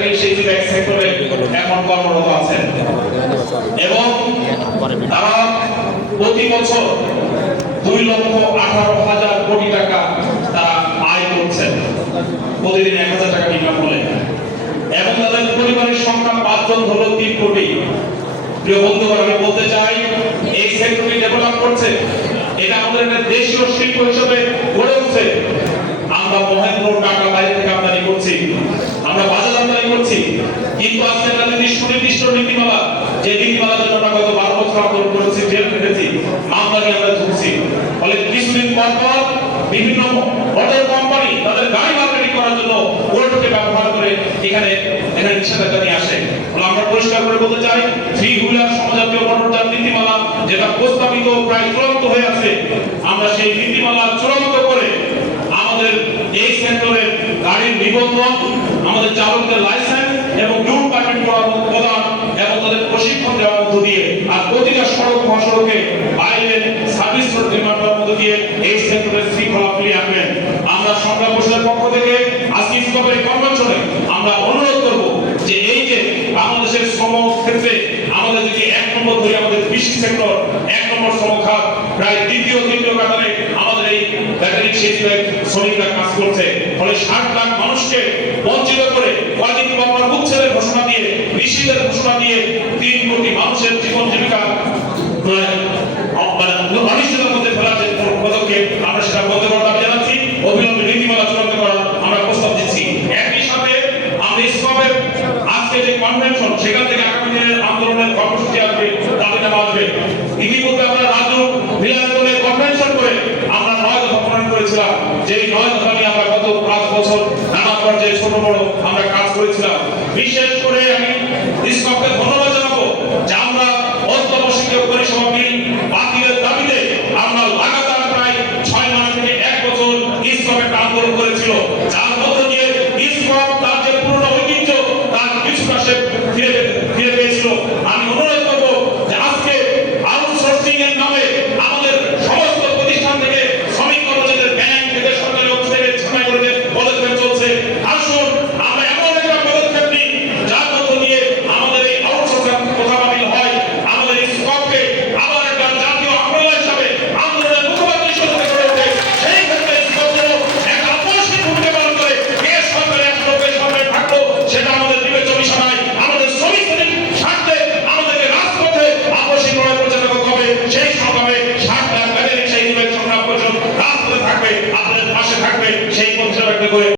Battery সেই সেক্টরে এখন কর্মরত আছেন এবং তারা প্রতি বছর 2,18,000 কোটি টাকা তারা আয় করছেন, প্রতিদিন 1,000 টাকা ইনকাম করে, এবং তাদের পরিবারের সংখ্যা 5 জন হলো 3 কোটি। প্রিয় বন্ধুগণ, আমি বলতে চাই এই সেক্টরটি ডেভেলপ করছে, এটা আমাদের একটা দেশীয় শিল্প হিসেবে গড়ে উঠছে। আমরা মহেন্দ্র টাকা বাইরে থেকে আমদানি করছি, আমরা বাজার আমদানি করছি, কিন্তু আজকে একটা নির্দিষ্ট নীতিমালা, যে নীতিমালার জন্য আমরা গত 12 বছর আন্দোলন করেছি, জেল খেটেছি, মামলা নিয়ে আমরা ঝুঁকছি। ফলে কিছুদিন পর পর বিভিন্ন মোটর কোম্পানি তাদের গাড়ি মার্কেটিং করার জন্য কোর্টকে ব্যবহার করে এখানে নিষেধাজ্ঞা নিয়ে আসে। ফলে আমরা পরিষ্কার করে বলতে চাই, 3 হুইলার সমজাতীয় মোটরযান নীতিমালা যেটা প্রস্তাবিত প্রায় চূড়ান্ত হয়ে আছে, আমরা সেই নীতিমালা চূড়ান্ত করে আমাদের এই সেক্টরের গাড়ির নিবন্ধন, আমাদের চালকদের লাইসেন্স এবং নিউ পারমিট প্রদান এবং তাদের প্রশিক্ষণ দেওয়ার মধ্য দিয়ে আর প্রতিটা সড়ক মহাসড়কে বাইরে সার্ভিস রোড নির্মাণ করার মধ্য দিয়ে এই সেক্টরের শৃঙ্খলা ফিরিয়ে আনবেন। আমরা সংগ্রাম পরিষদের পক্ষ থেকে আজকে ইসকপের কনভেনশনে আমরা অনুরোধ করব যে এই যে বাংলাদেশের শ্রম ক্ষেত্রে আমাদের যদি 1 নম্বর ধরে আমাদের কৃষি সেক্টর 1 নম্বর শ্রম খাত, প্রায় তৃতীয় কাতারে আমাদের এই ব্যাটারি শ্রমিকরা কাজ করছে। ফলে 60 লাখ মানুষকে বঞ্চিত করে কয়েকদিন পর উচ্ছেদের ঘোষণা দিয়ে, নিষিদ্ধের ঘোষণা দিয়ে 3 কোটি মানুষের জীবন জীবিকা অনিশ্চয়তার মধ্যে ফেলার যে পদক্ষেপ, আমরা সেটা বন্ধ করার দাবি জানাচ্ছি। অবিলম্বে নীতিমালা চূড়ান্ত করার আমরা প্রস্তাব দিচ্ছি। একই সাথে আমরা ইসকপের আজকে যে কনভেনশন, সেখান থেকে আগামী দিনের আন্দোলনের কর্মসূচি আসবে, দাবিনামা আসবে। ইতিমধ্যে আমরা রাজু মিলাদুলের কনভেনশন করে আমরা 9 দফা প্রণয়ন করেছিলাম, যেই 9 দফা নিয়ে আমরা গত 5 বছর নানা পর্যায়ে ছোট বড় আমরা কাজ করেছিলাম।